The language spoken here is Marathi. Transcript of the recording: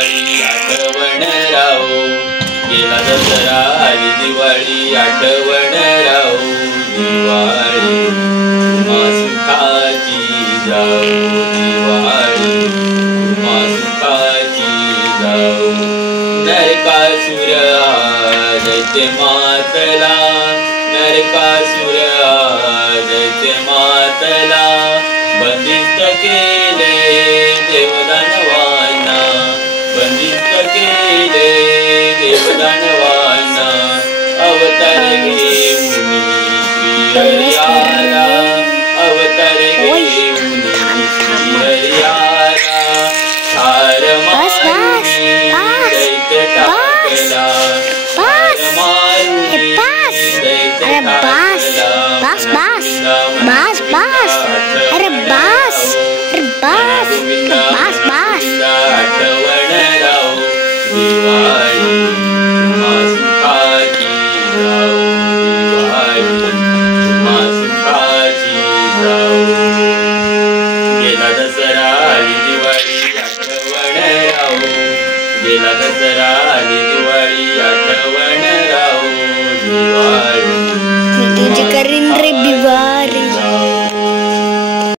दिवाळी आठवण राहो, गेला दसरा आली दिवाळी आठवण राहो, दिवाळी तुम्हा सुखाची जाओ, दिवाळी तुम्हा सुखाची जाओ। नरकासुर दैत्य मातला, नरकासुर दैत्य मातला, बंदिस्त केले देवदानवांना, बंदिस्त केले देवदानवांना। अवतार घेऊन श्री आला, अवतार घेऊन श्री आला, ठार मारून दैत्य टाकला, ठार मारून दैत्य टाकला। आठवण राहो, दिवाळी तुम्हा सुखाची जाओ, दिवाळी तुम्हा सुखाची जाओ। गेला दसरा आली दिवाळी आठवण राहो, गेला दसरा आली दिवाळी आठवण